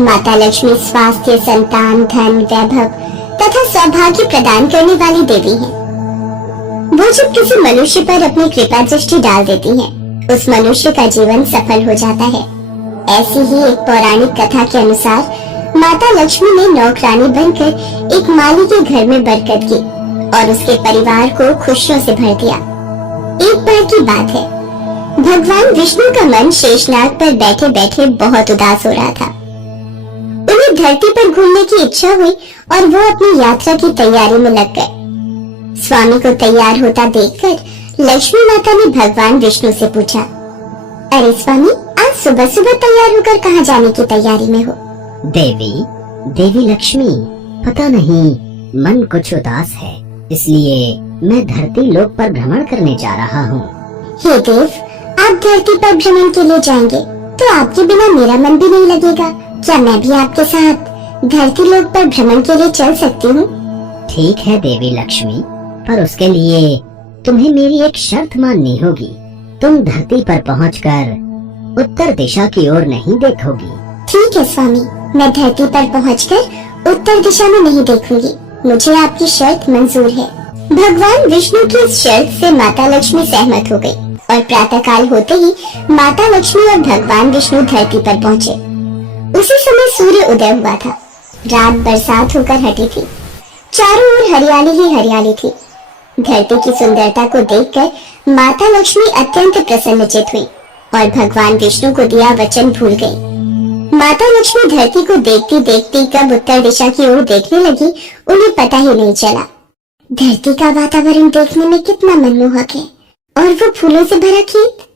माता लक्ष्मी स्वास्थ्य, संतान, धन, वैभव तथा सौभाग्य प्रदान करने वाली देवी है। वो जब किसी मनुष्य पर अपनी कृपा दृष्टि डाल देती हैं, उस मनुष्य का जीवन सफल हो जाता है। ऐसी ही एक पौराणिक कथा के अनुसार माता लक्ष्मी ने नौकरानी बनकर एक माली के घर में बरकत की और उसके परिवार को खुशियों से भर दिया। एक बार की बात है, भगवान विष्णु का मन शेषनाग पर बैठे बैठे बहुत उदास हो रहा था। उन्हें धरती पर घूमने की इच्छा हुई और वो अपनी यात्रा की तैयारी में लग गए। स्वामी को तैयार होता देखकर लक्ष्मी माता ने भगवान विष्णु से पूछा, अरे स्वामी, आज सुबह सुबह तैयार होकर कहाँ जाने की तैयारी में हो? देवी लक्ष्मी, पता नहीं मन कुछ उदास है, इसलिए मैं धरती लोक पर भ्रमण करने जा रहा हूँ। हे देव, आप धरती पर भ्रमण के लिए जाएंगे तो आपके बिना मेरा मन भी नहीं लगेगा। क्या मैं भी आपके साथ धरती लोक पर भ्रमण के लिए चल सकती हूँ? ठीक है देवी लक्ष्मी, पर उसके लिए तुम्हें मेरी एक शर्त माननी होगी। तुम धरती पर पहुंचकर उत्तर दिशा की ओर नहीं देखोगी। ठीक है स्वामी, मैं धरती पर पहुंचकर उत्तर दिशा में नहीं देखूंगी। मुझे आपकी शर्त मंजूर है। भगवान विष्णु की इस शर्त से माता लक्ष्मी सहमत हो गई और प्रातःकाल होते ही माता लक्ष्मी और भगवान विष्णु धरती पर पहुँचे। उसी समय सूर्य उदय हुआ था। रात बरसात होकर हटी थी। चारों ओर हरियाली ही हरियाली थी। धरती की सुंदरता को देखकर माता लक्ष्मी अत्यंत प्रसन्नचित हुई और भगवान विष्णु को दिया वचन भूल गई। माता लक्ष्मी धरती को देखती देखती कब उत्तर दिशा की ओर देखने लगी, उन्हें पता ही नहीं चला। धरती का वातावरण देखने में कितना मनमोहक है और वो फूलों से भरा खेत।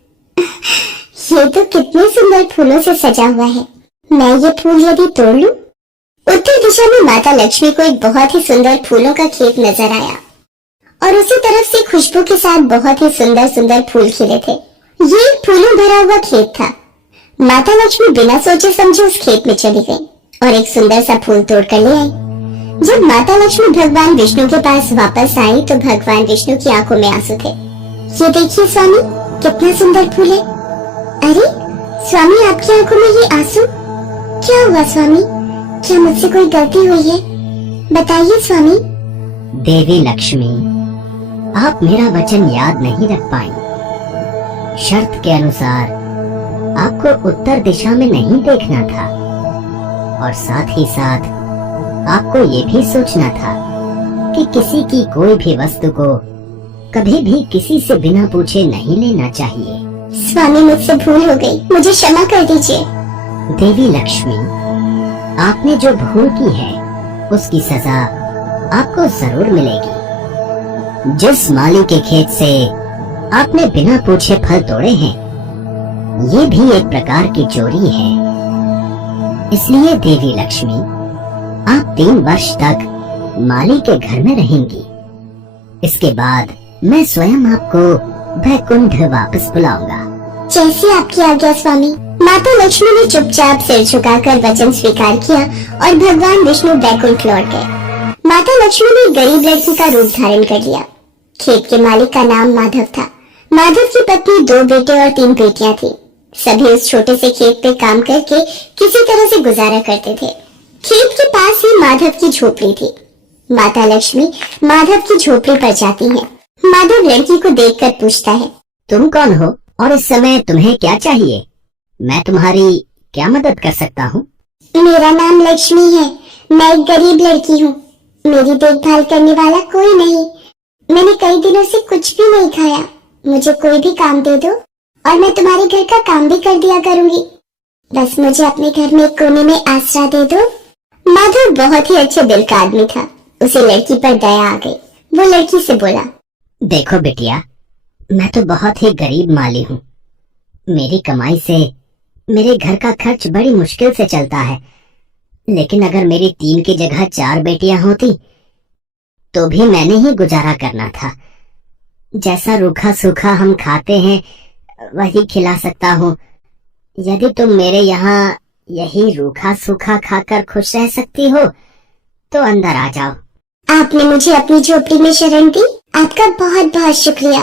ये तो कितने सुंदर फूलों से सजा हुआ है। मैं ये फूल यदि तोड़ लूं? उत्तर दिशा में माता लक्ष्मी को एक बहुत ही सुंदर फूलों का खेत नजर आया और उसी तरफ से खुशबू के साथ बहुत ही सुंदर सुंदर फूल खिले थे। ये एक फूलों भरा हुआ खेत था। माता लक्ष्मी बिना सोचे समझे उस खेत में चली गई और एक सुंदर सा फूल तोड़ कर ले आई। जब माता लक्ष्मी भगवान विष्णु के पास वापस आई तो भगवान विष्णु की आंखों में आंसू थे। ये देखिए स्वामी, कितना सुंदर फूल है। अरे स्वामी, आपकी आंखों में ये आंसू क्या हुआ? स्वामी, क्या मुझसे कोई गलती हुई है? बताइए स्वामी। देवी लक्ष्मी, आप मेरा वचन याद नहीं रख पाई। शर्त के अनुसार आपको उत्तर दिशा में नहीं देखना था और साथ ही साथ आपको ये भी सोचना था कि किसी की कोई भी वस्तु को कभी भी किसी से बिना पूछे नहीं लेना चाहिए। स्वामी, मुझसे भूल हो गई, मुझे क्षमा कर दीजिए। देवी लक्ष्मी, आपने जो भूल की है उसकी सजा आपको जरूर मिलेगी। जिस माली के खेत से आपने बिना पूछे फल तोड़े हैं, ये भी एक प्रकार की चोरी है। इसलिए देवी लक्ष्मी, आप 3 वर्ष तक माली के घर में रहेंगी। इसके बाद मैं स्वयं आपको वैकुंठ वापस बुलाऊंगा। जैसी आपकी आज्ञा स्वामी। माता लक्ष्मी ने चुपचाप सिर झुकाकर वचन स्वीकार किया और भगवान विष्णु वैकुंठ लौट गए। माता लक्ष्मी ने गरीब लड़की का रूप धारण कर लिया। खेत के मालिक का नाम माधव था। माधव की पत्नी 2 बेटे और 3 बेटियां थी। सभी उस छोटे से खेत पे काम करके किसी तरह से गुजारा करते थे। खेत के पास ही माधव की झोपड़ी थी। माता लक्ष्मी माधव की झोपड़ी पर जाती है। माधव लड़की को देखकर पूछता है, तुम कौन हो और इस समय तुम्हें क्या चाहिए? मैं तुम्हारी क्या मदद कर सकता हूँ? मेरा नाम लक्ष्मी है। मैं एक गरीब लड़की हूँ। मेरी देखभाल करने वाला कोई नहीं। मैंने कई दिनों से कुछ भी नहीं खाया। मुझे कोई भी काम दे दो और मैं तुम्हारे घर का काम भी कर दिया करूँगी। बस मुझे अपने घर में एक कोने में आसरा दे दो। माधव बहुत ही अच्छे दिल का आदमी था। उसे लड़की पर दया आ गई। वो लड़की से बोला, देखो बिटिया, मैं तो बहुत ही गरीब माली हूँ। मेरी कमाई से मेरे घर का खर्च बड़ी मुश्किल से चलता है, लेकिन अगर मेरी 3 की जगह 4 बेटियां होती तो भी मैंने ही गुजारा करना था। जैसा रूखा सूखा हम खाते हैं वही खिला सकता हूँ। यदि तुम मेरे यहाँ यही रूखा सूखा खाकर खुश रह सकती हो तो अंदर आ जाओ। आपने मुझे अपनी झोपड़ी में शरण दी, आपका बहुत बहुत शुक्रिया।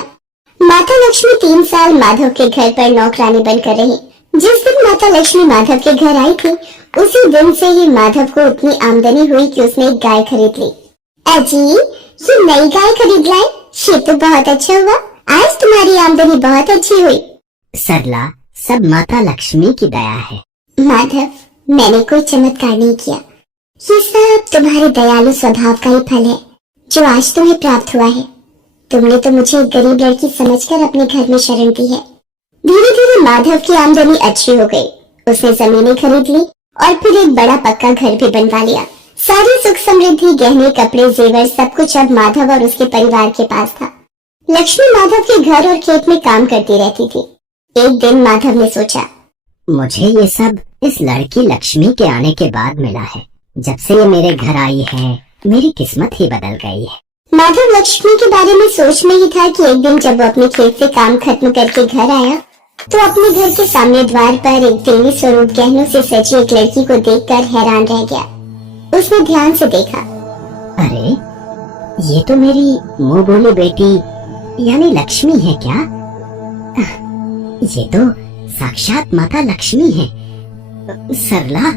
माता लक्ष्मी 3 साल माधव के घर पर नौकरानी बनकर रही। जिस दिन माता लक्ष्मी माधव के घर आई थी, उसी दिन से ही माधव को इतनी आमदनी हुई कि उसने एक गाय खरीद ली। अजी, ये नई गाय खरीद लाए, ये तो बहुत अच्छा हुआ। आज तुम्हारी आमदनी बहुत अच्छी हुई। सरला, सब माता लक्ष्मी की दया है। माधव, मैंने कोई चमत्कार नहीं किया, ये सब तुम्हारे दयालु स्वभाव का ही फल है जो आज तुम्हें प्राप्त हुआ है। तुमने तो मुझे एक गरीब लड़की समझकर अपने घर में शरण दी है। धीरे धीरे माधव की आमदनी अच्छी हो गई। उसने जमीनें खरीद ली और फिर एक बड़ा पक्का घर भी बनवा लिया। सारी सुख समृद्धि, गहने, कपड़े, जेवर, सब कुछ अब माधव और उसके परिवार के पास था। लक्ष्मी माधव के घर और खेत में काम करती रहती थी। एक दिन माधव ने सोचा, मुझे ये सब इस लड़की लक्ष्मी के आने के बाद मिला है। जब से ये मेरे घर आई है, मेरी किस्मत ही बदल गई है। माधव लक्ष्मी के बारे में सोच में ही था कि एक दिन जब वो अपने खेत से काम खत्म करके घर आया तो अपने घर के सामने द्वार पर एक देवी स्वरूप गहनों से सजी एक लड़की को देखकर हैरान रह गया। उसने ध्यान से देखा। अरे, ये तो मेरी मुंह बोली बेटी यानी लक्ष्मी है क्या? ये तो साक्षात माता लक्ष्मी है। सरला,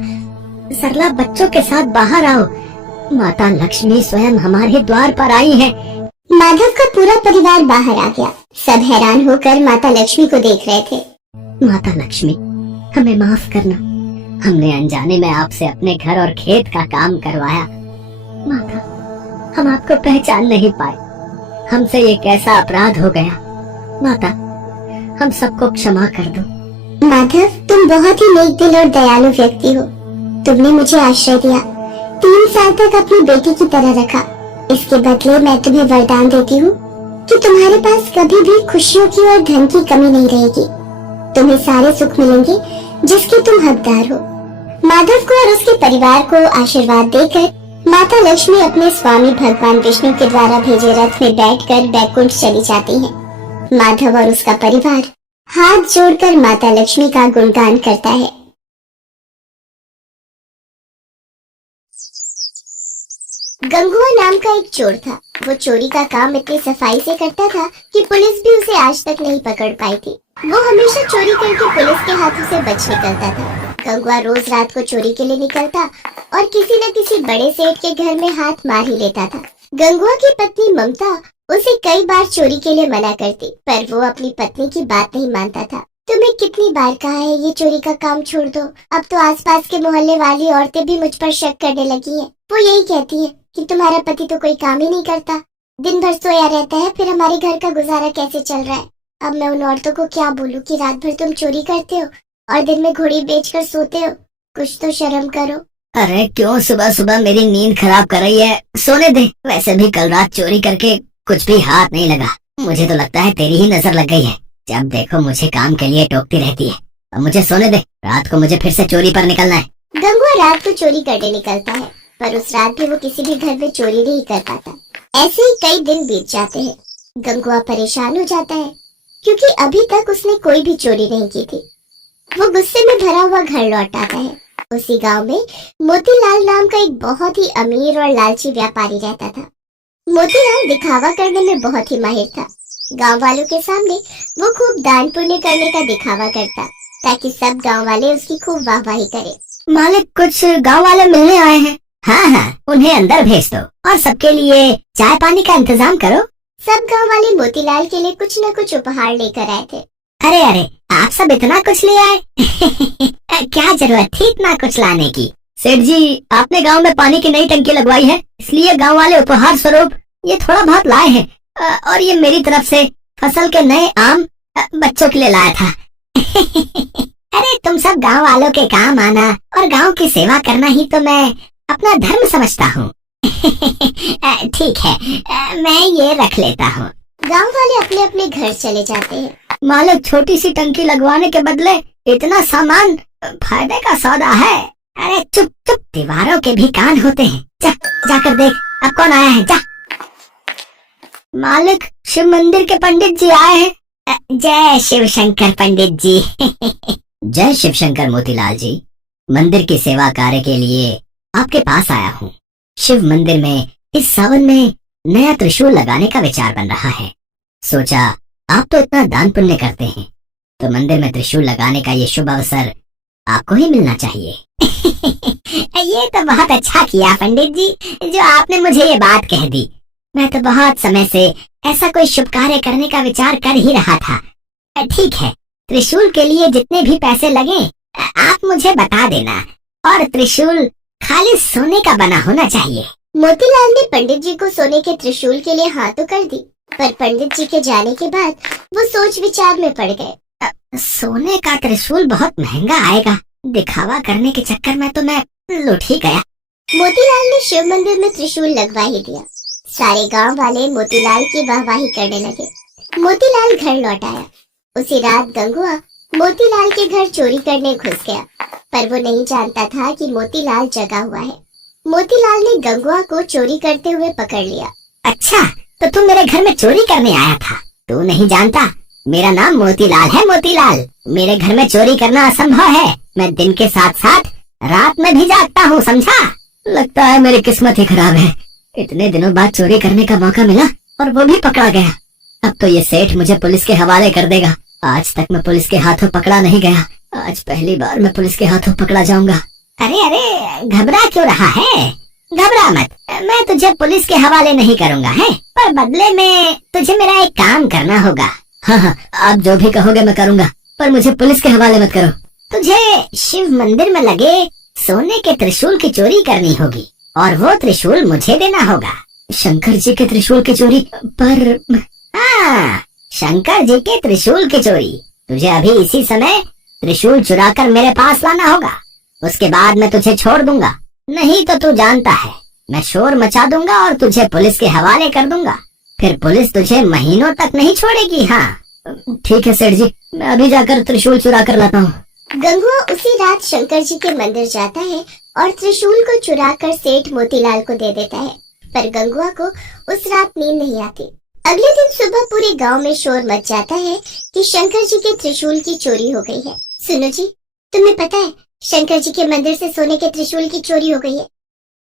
सरला, बच्चों के साथ बाहर आओ। माता लक्ष्मी स्वयं हमारे द्वार पर आई है। माधव का पूरा परिवार बाहर आ गया। सब हैरान होकर माता लक्ष्मी को देख रहे थे। माता लक्ष्मी, हमें माफ करना, हमने अनजाने में आपसे अपने घर और खेत का काम करवाया। माता, हम आपको पहचान नहीं पाए, हमसे ये कैसा अपराध हो गया। माता, हम सबको क्षमा कर दो। माधव, तुम बहुत ही नेक दिल और दयालु व्यक्ति हो। तुमने मुझे आश्रय दिया, 3 साल तक अपनी बेटी की तरह रखा। इसके बदले मैं तुम्हें वरदान देती हूँ कि तुम्हारे पास कभी भी खुशियों की और धन की कमी नहीं रहेगी। तुम्हें सारे सुख मिलेंगे जिसके तुम हकदार हो। माधव को और उसके परिवार को आशीर्वाद देकर माता लक्ष्मी अपने स्वामी भगवान विष्णु के द्वारा भेजे रथ में बैठकर बैकुंठ चली जाती हैं। माधव और उसका परिवार हाथ जोड़कर माता लक्ष्मी का गुणगान करता है। गंगुआ नाम का एक चोर था। वो चोरी का काम इतनी सफाई से करता था कि पुलिस भी उसे आज तक नहीं पकड़ पाई थी। वो हमेशा चोरी करके पुलिस के हाथों से बच निकलता था। गंगुआ रोज रात को चोरी के लिए निकलता और किसी न किसी बड़े सेठ के घर में हाथ मार ही लेता था। गंगुआ की पत्नी ममता उसे कई बार चोरी के लिए मना करती, पर वो अपनी पत्नी की बात नहीं मानता था। तुम्हें कितनी बार कहा है ये चोरी का काम छोड़ दो। अब तो आसपास के मोहल्ले वाली औरतें भी मुझ पर शक करने लगी हैं। वो यही कहती है कि तुम्हारा पति तो कोई काम ही नहीं करता, दिन भर सोया रहता है, फिर हमारे घर का गुजारा कैसे चल रहा है। अब मैं उन औरतों को क्या बोलूं कि रात भर तुम चोरी करते हो और दिन में घोड़ी बेचकर सोते हो। कुछ तो शर्म करो। अरे क्यों सुबह सुबह मेरी नींद खराब कर रही है? सोने दे। वैसे भी कल रात चोरी करके कुछ भी हाथ नहीं लगा। मुझे तो लगता है तेरी ही नजर लग गई है। जब देखो मुझे काम के लिए टोकती रहती है। अब मुझे सोने दे, रात को मुझे फिर से चोरी पर निकलना है। गंगुआ रात को चोरी करने निकलता है, पर उस रात भी वो किसी भी घर में चोरी नहीं कर पाता। ऐसे ही कई दिन बीत जाते हैं। गंगुआ परेशान हो जाता है क्योंकि अभी तक उसने कोई भी चोरी नहीं की थी। वो गुस्से में भरा हुआ घर लौट आता है। उसी गांव में मोतीलाल नाम का एक बहुत ही अमीर और लालची व्यापारी रहता था। मोतीलाल दिखावा करने में बहुत ही माहिर था। गांव वालों के सामने वो खूब दान पुण्य करने का दिखावा करता ताकि सब गांव वाले उसकी खूब वाहवाही करें। मालिक, कुछ गांव वाले मिलने आए हैं। हाँ हाँ, उन्हें अंदर भेज दो और सबके लिए चाय पानी का इंतजाम करो। सब गांव वाले मोतीलाल के लिए कुछ न कुछ उपहार लेकर आए थे। अरे अरे, आप सब इतना कुछ ले आए? क्या जरूरत थी इतना कुछ लाने की? सेठ जी, आपने गांव में पानी की नई टंकी लगवाई है, इसलिए गांव वाले उपहार स्वरूप ये थोड़ा बहुत लाए हैं। और ये मेरी तरफ से फसल के नए आम बच्चों के लिए लाया था। अरे तुम सब गांव वालों के काम आना और गांव की सेवा करना ही तो मैं अपना धर्म समझता हूँ। ठीक है, मैं ये रख लेता हूँ। गांव वाले अपने अपने घर चले जाते हैं। मालिक, छोटी सी टंकी लगवाने के बदले इतना सामान फायदे का सौदा है। अरे चुप चुप, दीवारों के भी कान होते हैं। जाकर देख अब कौन आया है। जा। मालिक, शिव मंदिर के पंडित जी आए हैं। जय शिव शंकर पंडित जी। जय शिव शंकर मोतीलाल जी, मंदिर की सेवा कार्य के लिए आपके पास आया हूँ। शिव मंदिर में इस सावन में नया त्रिशूल लगाने का विचार बन रहा है। सोचा आप तो इतना दान पुण्य करते हैं तो मंदिर में त्रिशूल लगाने का ये शुभ अवसर आपको ही मिलना चाहिए। ये तो बहुत अच्छा किया पंडित जी, जो आपने मुझे ये बात कह दी। मैं तो बहुत समय से ऐसा कोई शुभ कार्य करने का विचार कर ही रहा था। ठीक है, त्रिशूल के लिए जितने भी पैसे लगे आप मुझे बता देना, और त्रिशूल खाली सोने का बना होना चाहिए। मोतीलाल ने पंडित जी को सोने के त्रिशूल के लिए हाँ तो कर दी, पर पंडित जी के जाने के बाद वो सोच विचार में पड़ गए। सोने का त्रिशूल बहुत महंगा आएगा, दिखावा करने के चक्कर में तो मैं लुट ही गया। मोतीलाल ने शिव मंदिर में त्रिशूल लगवा ही दिया। सारे गांव वाले मोतीलाल की वाहवाही करने लगे। मोतीलाल घर लौट आया। उसी रात गंगुआ मोतीलाल के घर चोरी करने घुस गया, पर वो नहीं जानता था कि मोतीलाल जगा हुआ है। मोतीलाल ने गंगुआ को चोरी करते हुए पकड़ लिया। अच्छा, तो तुम मेरे घर में चोरी करने आया था? तू नहीं जानता, मेरा नाम मोतीलाल है, मोतीलाल। मेरे घर में चोरी करना असंभव है। मैं दिन के साथ साथ रात में भी जागता हूँ, समझा? लगता है मेरी किस्मत ही खराब है। इतने दिनों बाद चोरी करने का मौका मिला और वो भी पकड़ा गया। अब तो ये सेठ मुझे पुलिस के हवाले कर देगा। आज तक मैं पुलिस के हाथों पकड़ा नहीं गया, आज पहली बार मैं पुलिस के हाथों पकड़ा जाऊंगा। अरे अरे, घबरा क्यों रहा है? घबरा मत, मैं तुझे पुलिस के हवाले नहीं करूंगा, है? पर बदले में तुझे मेरा एक काम करना होगा। हाँ हाँ, आप जो भी कहोगे मैं करूंगा, पर मुझे पुलिस के हवाले मत करो। तुझे शिव मंदिर में लगे सोने के त्रिशूल की चोरी करनी होगी, और वो त्रिशूल मुझे देना होगा। शंकर जी के त्रिशूल की चोरी? पर हाँ, शंकर जी के त्रिशूल की चोरी। तुझे अभी इसी समय त्रिशूल चुराकर मेरे पास लाना होगा, उसके बाद मैं तुझे छोड़ दूंगा। नहीं तो तू जानता है, मैं शोर मचा दूंगा और तुझे पुलिस के हवाले कर दूंगा। फिर पुलिस तुझे महीनों तक नहीं छोड़ेगी। हाँ ठीक है सेठ जी, मैं अभी जाकर त्रिशूल चुरा कर लाता हूँ। गंगुआ उसी रात शंकर जी के मंदिर जाता है और त्रिशूल को चुराकर सेठ मोतीलाल को दे देता है, पर गंगुआ को उस रात नींद नहीं आती। अगले दिन सुबह पूरे गांव में शोर मच जाता है कि शंकर जी के त्रिशूल की चोरी हो गई है। सुनो जी, तुम्हें पता है शंकर जी के मंदिर से सोने के त्रिशूल की चोरी हो गई है।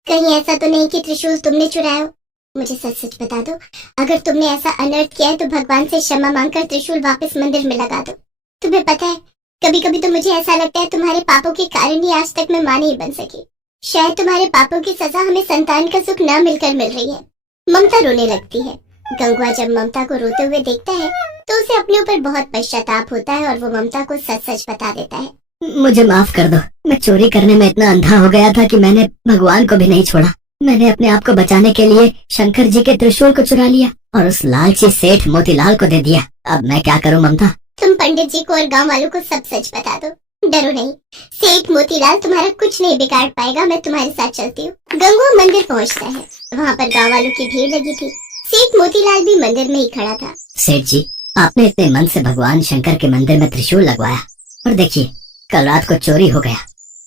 कहीं ऐसा तो नहीं कि त्रिशूल तुमने चुराया हो? मुझे सच सच बता दो, अगर तुमने ऐसा अनर्थ किया है तो भगवान से क्षमा मांगकर त्रिशूल वापस मंदिर में लगा दो। तुम्हें पता है, कभी कभी तो मुझे ऐसा लगता है तुम्हारे पापों के कारण ही आज तक मैं मां नहीं बन सकी। शायद तुम्हारे पापों की सजा हमें संतान का सुख न मिलकर मिल रही है। ममता रोने लगती है। गंगुआ जब ममता को रोते हुए देखता है तो उसे अपने ऊपर बहुत पश्चाताप होता है और वो ममता को सच सच बता देता है। मुझे माफ कर दो, मैं चोरी करने में इतना अंधा हो गया था कि मैंने भगवान को भी नहीं छोड़ा। मैंने अपने आप को बचाने के लिए शंकर जी के त्रिशूल को चुरा लिया और उस लालची सेठ मोतीलाल को दे दिया। अब मैं क्या करूं ममता? तुम पंडित जी को और गांव वालों को सब सच बता दो। डरो नहीं, सेठ मोतीलाल तुम्हारा कुछ नहीं बिगाड़ पाएगा। मैं तुम्हारे साथ चलती हूँ। गंगुआ मंदिर पहुँचता है। वहाँ पर गाँव वालों की भीड़ लगी थी। सेठ मोतीलाल भी मंदिर में ही खड़ा था। सेठ जी, आपने इतने मन से भगवान शंकर के मंदिर में त्रिशूल लगवाया, और देखिए कल रात को चोरी हो गया।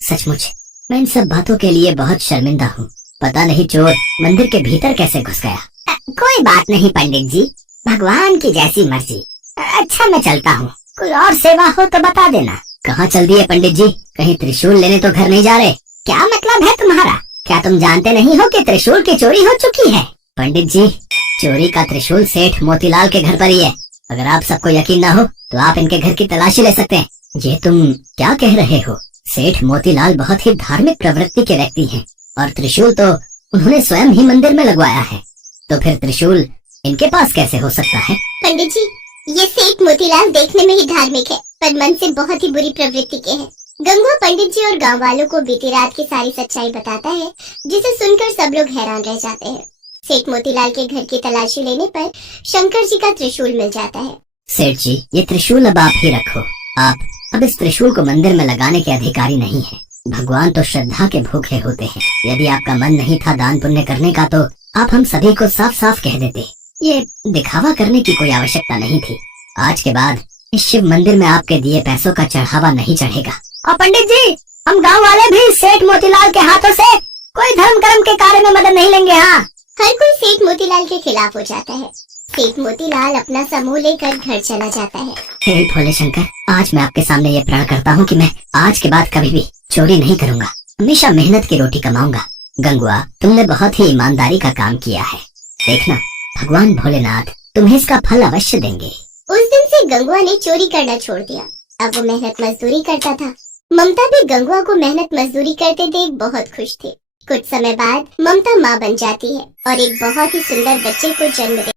सचमुच मैं इन सब बातों के लिए बहुत शर्मिंदा हूँ। पता नहीं चोर मंदिर के भीतर कैसे घुस गया। कोई बात नहीं पंडित जी, भगवान की जैसी मर्जी। अच्छा मैं चलता हूँ, कोई और सेवा हो तो बता देना। कहाँ चल दिए पंडित जी? कहीं त्रिशूल लेने तो घर नहीं जा रहे? क्या मतलब है तुम्हारा? क्या तुम जानते नहीं हो कि त्रिशूल की चोरी हो चुकी है? पंडित जी, चोरी का त्रिशूल सेठ मोतीलाल के घर पर ही है। अगर आप सबको यकीन ना हो तो आप इनके घर की तलाशी ले सकते हैं। ये तुम क्या कह रहे हो? सेठ मोतीलाल बहुत ही धार्मिक प्रवृत्ति के व्यक्ति हैं, और त्रिशूल तो उन्होंने स्वयं ही मंदिर में लगवाया है। तो फिर त्रिशूल इनके पास कैसे हो सकता है? पंडित जी, ये सेठ मोतीलाल देखने में ही धार्मिक है, पर मन से बहुत ही बुरी प्रवृत्ति के हैं। गंगुआ पंडित जी और गांव वालों को बीती रात की सारी सच्चाई बताता है, जिसे सुनकर सब लोग हैरान रह जाते हैं। सेठ मोतीलाल के घर की तलाशी लेने पर शंकर जी का त्रिशूल मिल जाता है। सेठ जी, ये त्रिशूल अब आप ही रखो। आप अब इस त्रिशूल को मंदिर में लगाने के अधिकारी नहीं हैं। भगवान तो श्रद्धा के भूखे होते हैं। यदि आपका मन नहीं था दान पुण्य करने का तो आप हम सभी को साफ साफ कह देते। ये दिखावा करने की कोई आवश्यकता नहीं थी। आज के बाद इस शिव मंदिर में आपके दिए पैसों का चढ़ावा नहीं चढ़ेगा। और पंडित जी, हम गांव वाले भी सेठ मोतीलाल के हाथों से कोई धर्म कर्म के कार्य में मदद नहीं लेंगे। हाँ, हर कोई सेठ मोतीलाल के खिलाफ हो जाता है। सेठ मोतीलाल अपना समूह लेकर घर चला जाता है। हे भोले शंकर, आज मैं आपके सामने ये प्रण करता हूँ कि मैं आज के बाद कभी भी चोरी नहीं करूँगा, हमेशा मेहनत की रोटी कमाऊंगा। गंगुआ, तुमने बहुत ही ईमानदारी का काम किया है। देखना, भगवान भोलेनाथ तुम्हें इसका फल अवश्य देंगे। उस दिन से गंगुआ ने चोरी करना छोड़ दिया। अब वो मेहनत मजदूरी करता था। ममता भी गंगुआ को मेहनत मजदूरी करते देख बहुत खुश थी। कुछ समय बाद ममता माँ बन जाती है और एक बहुत ही सुंदर बच्चे को जन्म देती है।